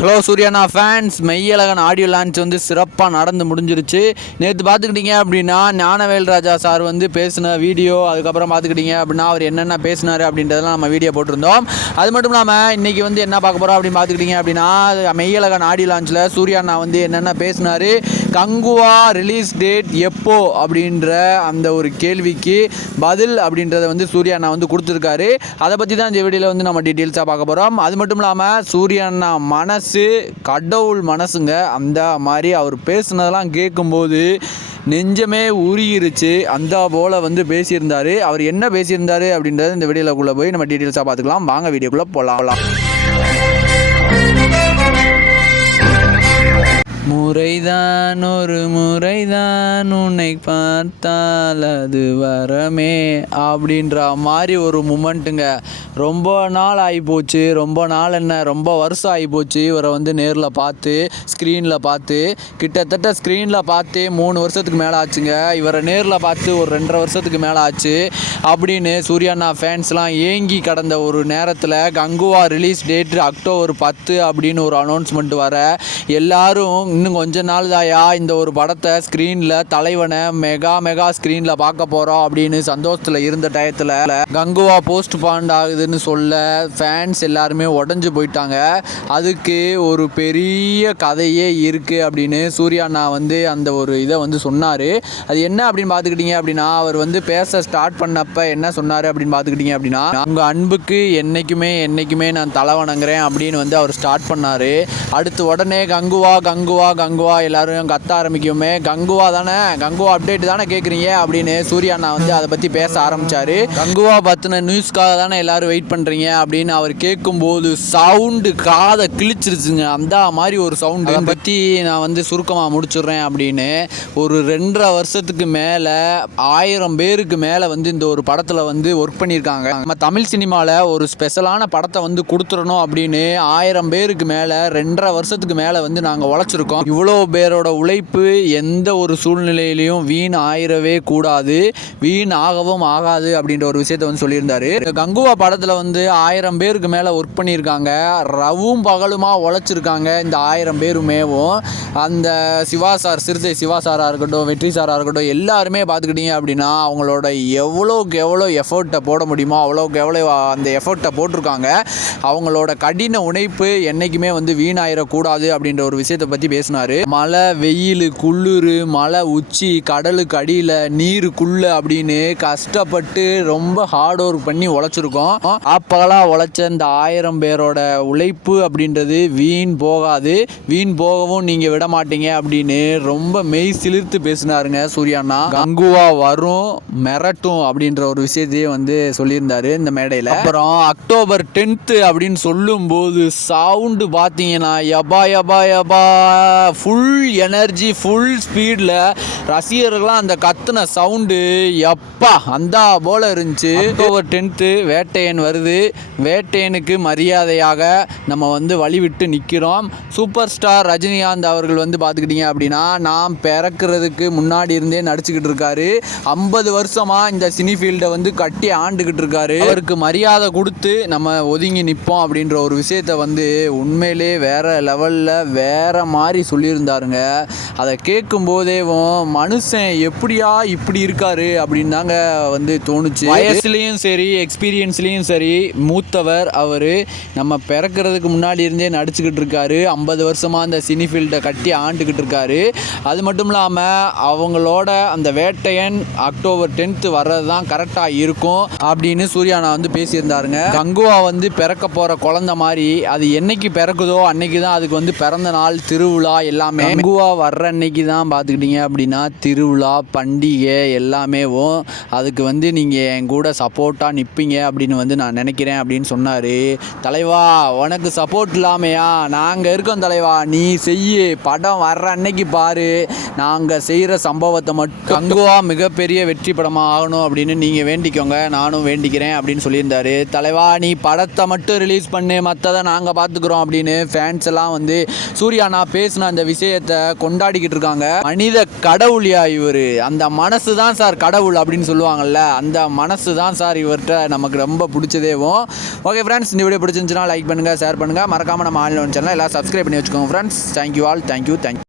Hello சூர்யானா fans Meiyazhagan audio launch வந்து சிறப்பாக நடந்து முடிஞ்சிருச்சு. நேற்று பார்த்துக்கிட்டீங்க அப்படின்னா ஞானவேல் ராஜா சார் வந்து பேசின வீடியோ அதுக்கப்புறம் பார்த்துக்கிட்டீங்க அப்படின்னா அவர் என்னென்ன பேசினார் அப்படின்றதெல்லாம் நம்ம வீடியோ போட்டிருந்தோம். அது மட்டும் இல்லாமல் இன்றைக்கி வந்து என்ன பார்க்க போகிறோம் அப்படின்னு பார்த்துக்கிட்டீங்க அப்படின்னா மெய்யழகன் ஆடியோ லான்ச்சில் சூர்யாண்ணா வந்து என்னென்ன பேசினார் கங்குவா ரிலீஸ் டேட் எப்போ அப்படின்ற அந்த ஒரு கேள்விக்கு பதில் அப்படின்றத வந்து சூர்யாண்ணா வந்து கொடுத்துருக்காரு. அதை பற்றி தான் இந்த வீடியோவில் வந்து நம்ம டீட்டெயில்ஸாக பார்க்க போகிறோம் அது மட்டும் இல்லாமல் சூர்யாண்ணா மன மனசு கடவுள் மனசுங்க அந்த மாதிரி அவர் பேசுனதெல்லாம் கேட்கும்போது நெஞ்சமே உருகிருச்சு அந்த போல் வந்து பேசியிருந்தார். அவர் என்ன பேசியிருந்தாரு அப்படின்றத இந்த வீடியோக்குள்ளே போய் நம்ம டீட்டெயில்ஸாக பார்த்துக்கலாம். வாங்க வீடியோக்குள்ளே போகலாம் முறை முறைதான் ஒரு முறைதான் உன்னை பார்த்தால் அது வரமே அப்படின்ற மாதிரி ஒரு மூமெண்ட்டுங்க ரொம்ப நாள் ஆகிப்போச்சு ரொம்ப நாள் என்ன? ரொம்ப வருஷம் ஆகிப்போச்சு இவரை வந்து நேரில் பார்த்து ஸ்க்ரீனில் பார்த்து. கிட்டத்தட்ட ஸ்க்ரீனில் பார்த்து மூணு வருஷத்துக்கு மேலே ஆச்சுங்க. இவரை நேரில் பார்த்து ஒரு ரெண்டரை வருஷத்துக்கு மேலே ஆச்சு. அப்படின்னு சூர்யாண்ணா ஃபேன்ஸ்லாம் ஏங்கி கடந்த ஒரு நேரத்தில் கங்குவா ரிலீஸ் டேட்டு அக்டோபர் பத்து அப்படின்னு ஒரு அனௌன்ஸ்மெண்ட் வர எல்லாரும் இன்னும் கொஞ்ச நாள் நாள்தாயா இந்த ஒரு படத்தை ஸ்க்ரீனில் தலைவனை மெகா மெகா ஸ்க்ரீனில் பார்க்க போகிறோம் அப்படின்னு சந்தோஷத்தில் இருந்த டயத்தில் கங்குவா போஸ்ட் பாண்ட் ஆகுதுன்னு சொல்ல ஃபேன்ஸ் எல்லாருமே உடஞ்சு போயிட்டாங்க. அதுக்கு ஒரு பெரிய கதையே இருக்குது அப்படின்னு சூர்யா அண்ணா வந்து அந்த ஒரு இதை வந்து சொன்னார். அது என்ன அப்படின்னு பார்த்துக்கிட்டிங்க அப்படின்னா அவர் வந்து பேச ஸ்டார்ட் பண்ணப்ப என்ன சொன்னார் அப்படின்னு பார்த்துக்கிட்டிங்க அப்படின்னா உங்கள் அன்புக்கு என்றைக்குமே என்றைக்குமே நான் தலை வணங்குறேன் அப்படின்னு வந்து அவர் ஸ்டார்ட் பண்ணார். அடுத்து உடனே கங்குவா கங்குவா கங்குவா எல்லாரும் கத்த ஆரம்பிக்குமே. கங்குவா தானே? கங்குவா அப்டேட் தானே கேட்குறீங்க அப்படின்னு சூர்யா அண்ணா வந்து அதை பற்றி பேச ஆரம்பிச்சாரு. கங்குவா பற்றின நியூஸ்க்காக தானே எல்லாரும் வெயிட் பண்ணுறீங்க அப்படின்னு அவர் கேட்கும்போது சவுண்டு காதை கிழிச்சிருச்சுங்க. அந்த மாதிரி ஒரு சவுண்டு அதை பற்றி நான் வந்து சுருக்கமாக முடிச்சிடுறேன் அப்படின்னு. ஒரு ரெண்டரை வருஷத்துக்கு மேலே ஆயிரம் பேருக்கு மேலே வந்து இந்த ஒரு படத்தில் வந்து ஒர்க் பண்ணியிருக்காங்க. நம்ம தமிழ் சினிமாவில் ஒரு ஸ்பெஷலான படத்தை வந்து கொடுத்துடணும் அப்படின்னு ஆயிரம் பேருக்கு மேலே ரெண்டரை வருஷத்துக்கு மேலே வந்து நாங்கள் உழைச்சிருக்கோம். இவ்வளோ பேரோட உழைப்பு எந்த ஒரு சூழ்நிலையிலையும் வீண் ஆயிரவே கூடாது வீண் ஆகவும் ஆகாது அப்படின்ற ஒரு விஷயத்த வந்து சொல்லியிருந்தாரு. கங்குவா படத்தில் வந்து ஆயிரம் பேருக்கு மேலே ஒர்க் பண்ணியிருக்காங்க. ரவும் பகலுமா உழைச்சிருக்காங்க இந்த ஆயிரம் பேருமேவும். அந்த சிவா சார் சிறுத்தை சிவா சாராக இருக்கட்டும் வெற்றி சாராக இருக்கட்டும் எல்லாருமே பார்த்துக்கிட்டீங்க அப்படின்னா அவங்களோட எவ்வளோக்கு எவ்வளோ எஃபர்ட்டை போட முடியுமோ அவ்வளோக்கு எவ்வளோ அந்த எஃபர்ட்டை போட்டிருக்காங்க. அவங்களோட கடின உழைப்பு என்றைக்குமே வந்து வீணாயிடக்கூடாது அப்படின்ற ஒரு விஷயத்தை பற்றி பேசினார். மழை வெயில் குளிர் மலை உச்சி கடலுக்கு அடியில் நீருக்குள்ள அப்படின்னு கஷ்டப்பட்டு ரொம்ப ஹார்ட் ஒர்க் பண்ணி உழைச்சிருக்கோம். அப்பகலாக உழைச்ச இந்த ஆயிரம் பேரோட உழைப்பு அப்படின்றது வீண் போகாது. வீண் போகவும் நீங்கள் விட மாட்டீங்க அப்படின்னு ரொம்ப மெய் சிலிர்த்து பேசினாருங்க சூர்யாண்ணா கங்குவா வரும் மிரட்டும் அப்படின்ற ஒரு விஷயத்தையே வந்து சொல்லியிருந்தாரு இந்த மேடையில். அப்புறம் அக்டோபர் டென்த்து அப்படின்னு சொல்லும்போது சவுண்டு பார்த்தீங்கன்னா யபா யபா யபா ஃபுல் எனர்ஜி ஃபுல் ஸ்பீடில் ரசிகர்கள்லாம் அந்த கத்துன சவுண்டு எப்பா அந்த போல இருந்துச்சு. அக்டோபர் டென்த்து வேட்டையன் வருது. வேட்டையனுக்கு மரியாதையாக நம்ம வந்து வழிவிட்டு நிற்கிறோம் சூப்பர் ஸ்டார் ரஜினிகாந்த் அவர்கள் வந்து பார்த்துக்கிட்டிங்க அப்படின்னா நாம் பிறக்கிறதுக்கு முன்னாடி இருந்தே நடிச்சுக்கிட்டு இருக்காரு. ஐம்பது வருஷமாக இந்த சினி ஃபீல்டை வந்து கட்டி ஆண்டுக்கிட்டு இருக்காரு. அவருக்கு மரியாதை கொடுத்து நம்ம ஒதுங்கி நிற்போம் அப்படின்ற ஒரு விஷயத்த வந்து உண்மையிலே வேற லெவலில் வேற மாதிரி சொல்லியிருந்தாருங்க. அதை கேட்கும் போதேவும் மனுஷன் எப்படியா இப்படி இருக்காரு அப்படின்னு தாங்க வந்து தோணுச்சு. வயசுலேயும் சரி எக்ஸ்பீரியன்ஸ்லேயும் சரி மூத்தவர் அவர். நம்ம பிறக்கிறதுக்கு முன்னாடி இருந்தே நடிச்சுக்கிட்டு இருக்காரு. ஐம்பது வருஷமாக அந்த சினி ஃபீல்டை கட்டி கட்டி ஆண்டுக்கிட்டு இருக்காரு. அது மட்டும் இல்லாமல் அவங்களோட அந்த வேட்டையன் அக்டோபர் டென்த்து வர்றது தான் கரெக்டாக இருக்கும் அப்படின்னு சூர்யானா வந்து பேசியிருந்தாருங்க. கங்குவா வந்து பிறக்க போகிற குழந்த மாதிரி அது என்னைக்கு பிறக்குதோ அன்னைக்கு தான் அதுக்கு வந்து பிறந்த நாள் திருவிழா எல்லாமே. கங்குவா வர்ற அன்னைக்கு தான் பார்த்துக்கிட்டீங்க அப்படின்னா திருவிழா பண்டிகை எல்லாமேவும் அதுக்கு வந்து நீங்கள் என் கூட சப்போர்ட்டாக நிற்பீங்க அப்படின்னு வந்து நான் நினைக்கிறேன் அப்படின்னு சொன்னார். தலைவா உனக்கு சப்போர்ட் இல்லாமையா? நாங்கள் இருக்கோம் தலைவா. நீ செய்ய படம் வர்ற அன்னைக்கு பாரு. நாங்கள் செய்கிற சம்பவத்தை மட்டும் கங்குவா மிகப்பெரிய வெற்றி படமாக ஆகணும் அப்படின்னு நீங்கள் வேண்டிக்கோங்க. நானும் வேண்டிக்கிறேன் அப்படின்னு சொல்லியிருந்தாரு. தலைவா நீ படத்தை மட்டும் ரிலீஸ் பண்ணு. மற்றதை நாங்கள் பார்த்துக்குறோம் அப்படின்னு ஃபேன்ஸ் எல்லாம் வந்து சூர்யா நான் பேசின அந்த விஷயத்தை கொண்டாடிக்கிட்டு இருக்காங்க. மனித கடவுளியா இவர். அந்த மனசு தான் சார் கடவுள் அப்படின்னு சொல்லுவாங்கல்ல அந்த மனசு தான் சார் இவர்கிட்ட நமக்கு ரொம்ப பிடிச்சதேவும் ஓகே ஃப்ரெண்ட்ஸ் இந்த வீடியோ பிடிச்சிருந்துச்சுன்னா லைக் பண்ணுங்கள் ஷேர் பண்ணுங்கள் மறக்காமல் நம்ம ஆன்லைன் சேனல் எல்லாம் சப்ஸ்கிரைப் பண்ணி வச்சுக்கோங்க friends thank you all thank you thank you